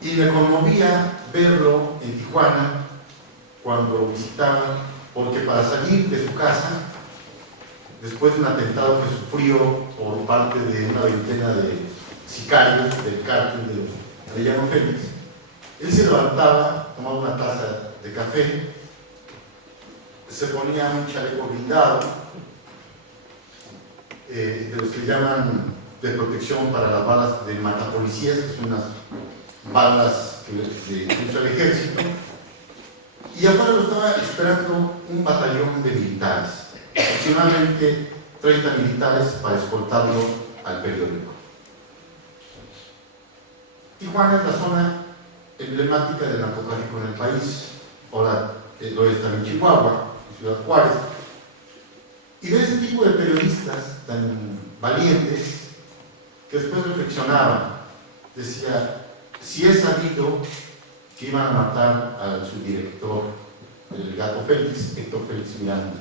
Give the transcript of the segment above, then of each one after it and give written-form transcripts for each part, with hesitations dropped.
Y me conmovía verlo en Tijuana cuando lo visitaba, porque para salir de su casa, después de un atentado que sufrió por parte de una veintena de sicarios del cártel de Arellano Félix, él se levantaba, tomaba una taza de café, se ponía un chaleco blindado, de los que llaman de protección para las balas de matapolicías, que son unas balas que usa el ejército, y afuera lo estaba esperando un batallón de militares, aproximadamente 30 militares para escoltarlo al periódico. Tijuana es la zona emblemática del narcotráfico en el país, ahora lo es también Chihuahua, Ciudad Juárez, y de ese tipo de periodistas tan valientes que después reflexionaban, decía, si es sabido que iban a matar a su director, el Gato Félix, Héctor Félix Miranda,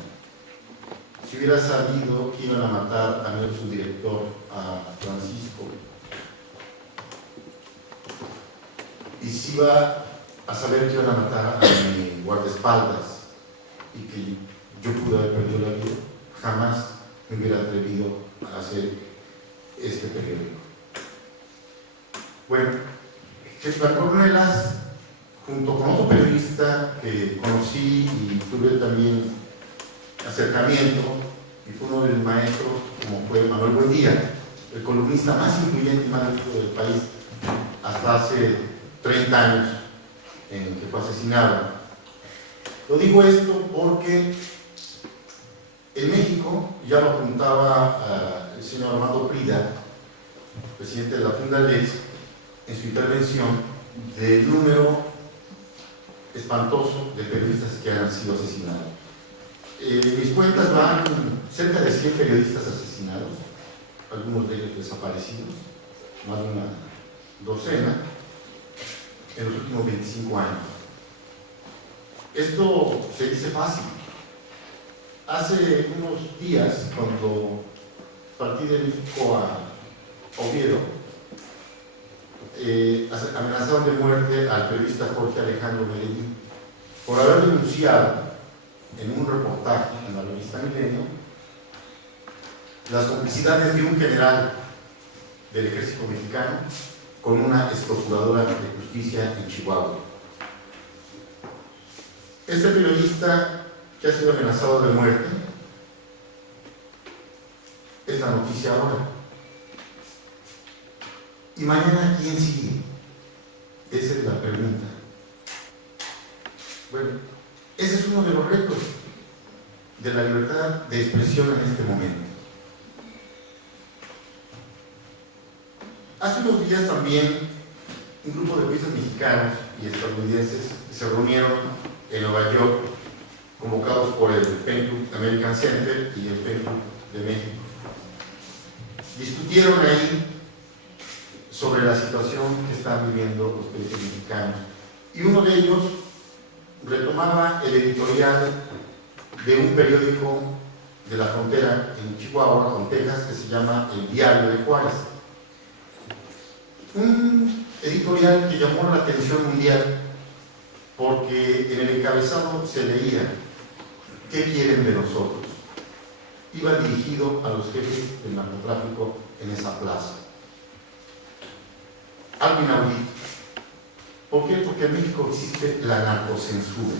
si hubiera sabido que iban a matar a mi subdirector, a Francisco, y si iba a saber que iban a matar a mi guardaespaldas y que yo pude haber perdido la vida, jamás me hubiera atrevido a hacer este periódico. Bueno, Jesús Cornelas, junto con otro periodista que conocí y tuve también acercamiento, y fue uno de los maestros, como fue Manuel Buendía, el columnista más influyente y más rico del país hasta hace 30 años en que fue asesinado. Lo digo esto porque en México, ya lo apuntaba el señor Armando Prida, presidente de la Fundalex, en su intervención, del número espantoso de periodistas que han sido asesinados. Mis cuentas van cerca de 100 periodistas asesinados, algunos de ellos desaparecidos, más de una docena, en los últimos 25 años. Esto se dice fácil. Hace unos días, cuando partí de México a Oviedo, amenazaron de muerte al periodista Jorge Alejandro Medellín por haber denunciado en un reportaje en la revista Milenio las complicidades de un general del ejército mexicano con una ex procuradora de justicia en Chihuahua. Este periodista, que ha sido amenazado de muerte, es la noticia ahora. ¿Y mañana quién sigue? Esa es la pregunta. Bueno, ese es uno de los retos de la libertad de expresión en este momento. Hace unos días también un grupo de periodistas mexicanos y estadounidenses se reunieron en Nueva York, convocados por el PEN Club American Center y el PEN Club de México. Discutieron ahí sobre la situación que están viviendo los periodistas mexicanos, y uno de ellos retomaba el editorial de un periódico de la frontera en Chihuahua con Texas que se llama El Diario de Juárez. Un editorial que llamó la atención mundial porque en el encabezado se leía: ¿qué quieren de nosotros? Iba dirigido a los jefes del narcotráfico en esa plaza. Algo inaudito. ¿Por qué? Porque en México existe la narcocensura.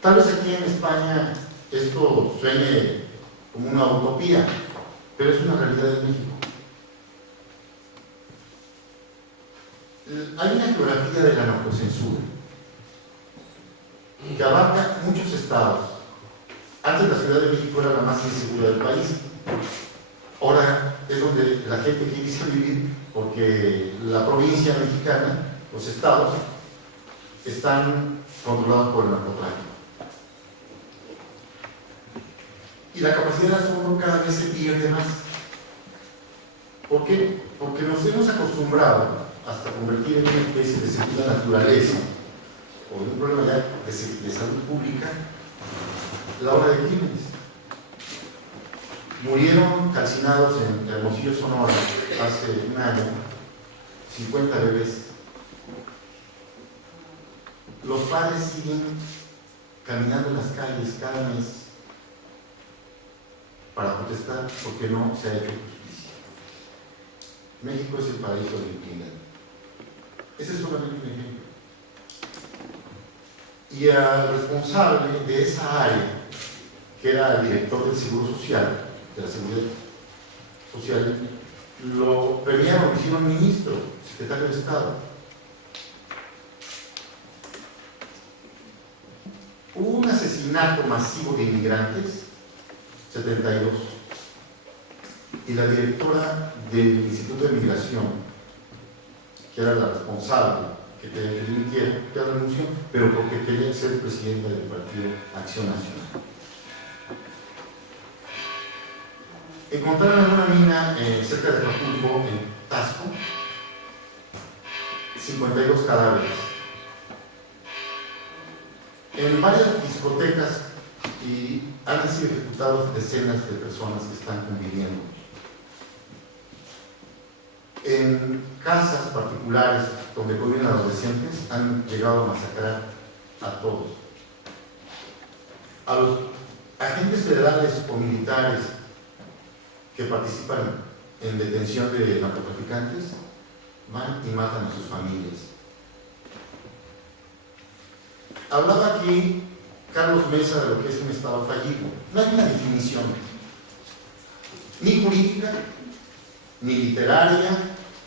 Tal vez aquí en España esto suene como una utopía, pero es una realidad en México. Hay una geografía de la narcocensura que abarca muchos estados. Antes la Ciudad de México era la más insegura del país. Ahora es donde la gente quiere irse a vivir, porque la provincia mexicana, los estados, están controlados por el narcotráfico. Y la capacidad de asombro cada vez se pierde más. ¿Por qué? Porque nos hemos acostumbrado hasta convertir en una especie de segunda naturaleza o de un problema ya de salud pública la ola de crímenes. Murieron calcinados en Hermosillo, Sonora, hace un año, 50 bebés. los padres siguen caminando en las calles cada mes para protestar porque no se ha hecho justicia. México es el paraíso de la impunidad. Ese es solamente un ejemplo. Y al responsable de esa área, que era el director del Seguro Social, de la Seguridad Social, lo premiaron, lo hicieron ministro, secretario de Estado. Hubo un asesinato masivo de inmigrantes, 72, y la directora del Instituto de Migración, que era la responsable, que ya renunció, pero porque quería ser presidenta del Partido Acción Nacional. Encontraron en una mina cerca de Acapulco, en Tasco, 52 cadáveres. En varias discotecas y han sido ejecutados decenas de personas que están conviviendo. En casas particulares donde conviven adolescentes han llegado a masacrar a todos. A los agentes federales o militares que participan en detención de narcotraficantes van y matan a sus familias. Hablaba aquí Carlos Mesa de lo que es un Estado fallido. No hay una definición, ni jurídica, ni literaria,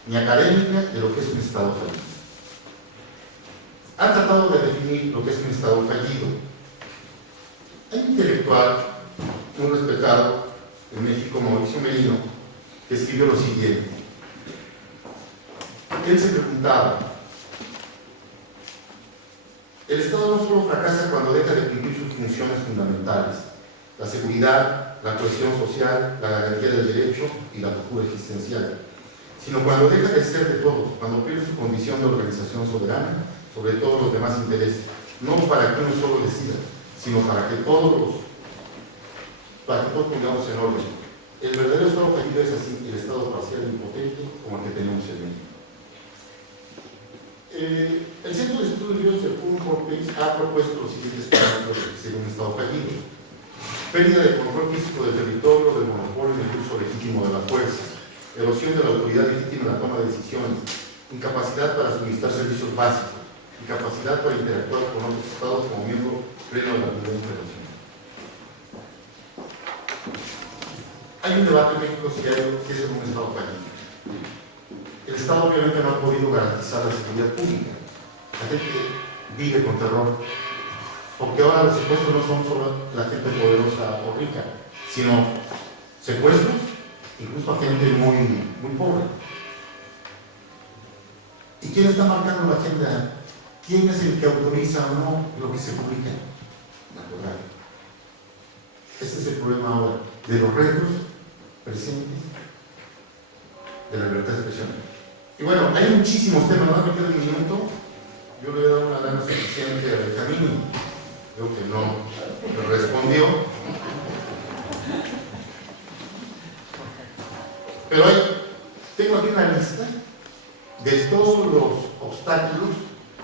ni académica de lo que es un Estado fallido. Han tratado de definir lo que es un Estado fallido. Hay un intelectual muy respetado en México, Mauricio Merino, que escribió lo siguiente. Él se preguntaba: el Estado no solo fracasa cuando deja de cumplir sus funciones fundamentales, la seguridad, la cohesión social, la garantía del derecho y la procura existencial, sino cuando deja de ser de todos, cuando pierde su condición de organización soberana sobre todos los demás intereses, no para que uno solo decida, sino para que todos pongamos en orden. El verdadero Estado fallido es así, el Estado parcial e impotente como el que tenemos en México. El Centro de Estudios del Forum Corpus ha propuesto los siguientes parámetros de que sea un Estado fallido: pérdida de control físico del territorio, del monopolio en el uso legítimo de la fuerza, erosión de la autoridad legítima en la toma de decisiones, incapacidad para suministrar servicios básicos, incapacidad para interactuar con otros estados como miembro pleno de la comunidad internacional. Hay un debate en México si es un Estado fallido. El Estado obviamente no ha podido garantizar la seguridad pública. La gente vive con terror, porque ahora los secuestros no son solo la gente poderosa o rica, sino secuestros incluso a gente muy, muy pobre. ¿Y quién está marcando la agenda? ¿Quién es el que autoriza o no lo que se publica? Narcotráfico. Ese es el problema ahora de los retos presentes de la libertad de expresión. Y bueno, hay muchísimos temas, no me queda un minuto. Yo le he dado una lana suficiente al camino. Creo que no me respondió. Pero tengo aquí una lista de todos los obstáculos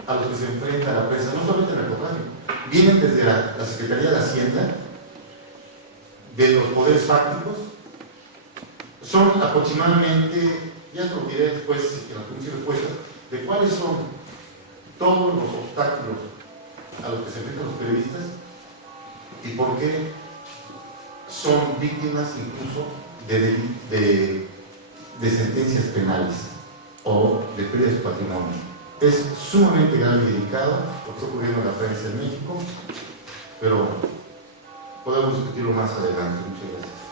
a los que se enfrenta la prensa, no solamente en el narcotráfico. Vienen desde la Secretaría de Hacienda, de los poderes fácticos. Son aproximadamente, ya te lo diré después en la pregunta y respuesta, de cuáles son todos los obstáculos a los que se enfrentan los periodistas y por qué son víctimas incluso de sentencias penales o de pérdida de su patrimonio. Es sumamente grave y delicado lo que está ocurriendo en la prensa en México, pero podemos discutirlo más adelante. Muchas gracias.